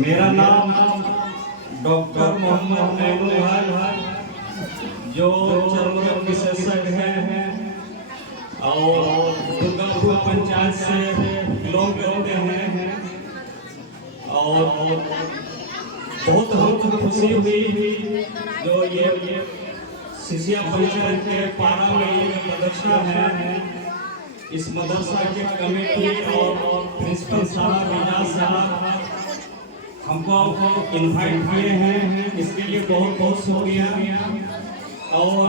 मेरा नाम डॉक्टर मोहम्मद नैनुल है, जो चर्म रोग विशेषज्ञ है और दुर्गापुर पंचायत से बिलोंग करते हैं। और बहुत हमको खुशी हुई जो ये सिसिया पंचायत के पारा में ये मदरसा है। इस मदरसा के कमेटी और प्रिंसिपल साहब इजाज साहब हमको इनवाइट किए हैं, इसके लिए बहुत बहुत शुक्रिया। और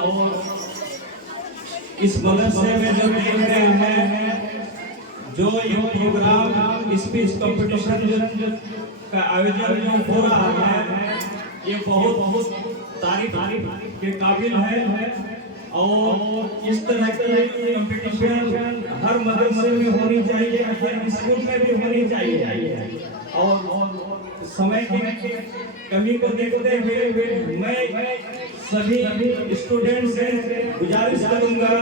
इस मदरसे में जो देख रहे हैं, जो ये प्रोग्राम स्पीच कंपटीशन का आयोजन जो हो रहा है, ये बहुत तारीफ के काबिल है। और इस तरह की कंपटीशन हर मदरसे में होनी चाहिए, हर स्कूल में भी होनी चाहिए। और समय की कमी को देखते हुए मैं सभी स्टूडेंट से गुजारिश करूंगा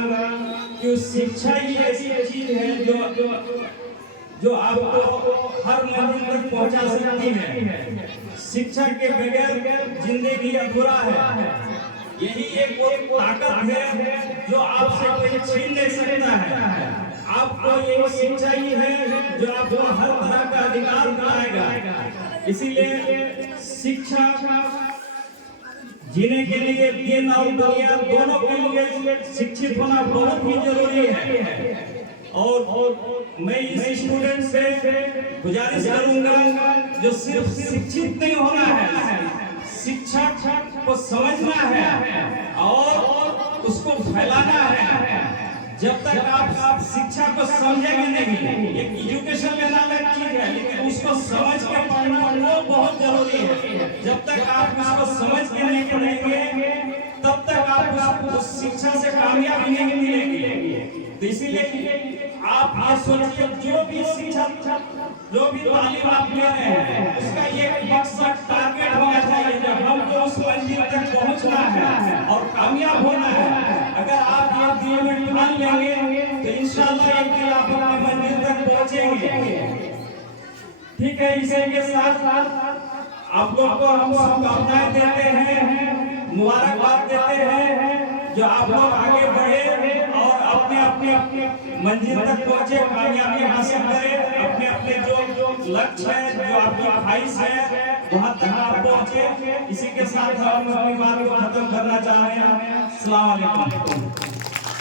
कि शिक्षा ही ऐसी चीज है जो आपको हर मंजिल तक पहुंचा सकती है। शिक्षा के बगैर जिंदगी अधूरा है। यही एक वो ताकत है जो आपसे कोई छीन नहीं सकता है। आपको ये शिक्षा ही है जो आपको हर तरह का अधिकार दिलाएगा। इसीलिए शिक्षा जीने के लिए दिन और दुनिया दोनों के लिए शिक्षित होना बहुत ही जरूरी है। और मैं इस स्टूडेंट से गुजारिश करूंगा जो सिर्फ शिक्षित नहीं होना है, शिक्षा को समझना है और उसको फैलाना है। जब तक आप शिक्षा को समझेंगे नहीं, एक एजुकेशन लेना अलग चीज है, लेकिन उसको समझ के पढ़ना वो बहुत जरूरी है। जब तक आप उसको समझ के नहीं पढ़ेंगे, तब तक आप उस शिक्षा से कामयाबी नहीं मिलेगी। तो इसीलिए आप ये सोचिए, जो भी शिक्षा, जो भी तालीम आप ले रहे हैं, उसका ये मकसद टारगेट होना चाहिए जब हमको उस मंजिल तक पहुंचना है और कामयाब होना है। अगर आप ये दिल में ठान लेंगे तो इंशाल्लाह एक दिन आप अपने मंजिल तक पहुंचेंगे। ठीक है, इसी के साथ आप लोग को हम शुभकामनाएं देते हैं, मुबारकबाद देते हैं जो आप लोग आगे बढ़े और अपने मंजिल तक पहुंचे, कामयाबी हासिल करें। अपने जो लक्ष्य है, जो आपकी ख्वाहिश है, वहां तक आप पहुंचे। इसी के साथ हम अपनी बात को खत्म करना चाह रहे हैं। अस्सलाम वालेकुम।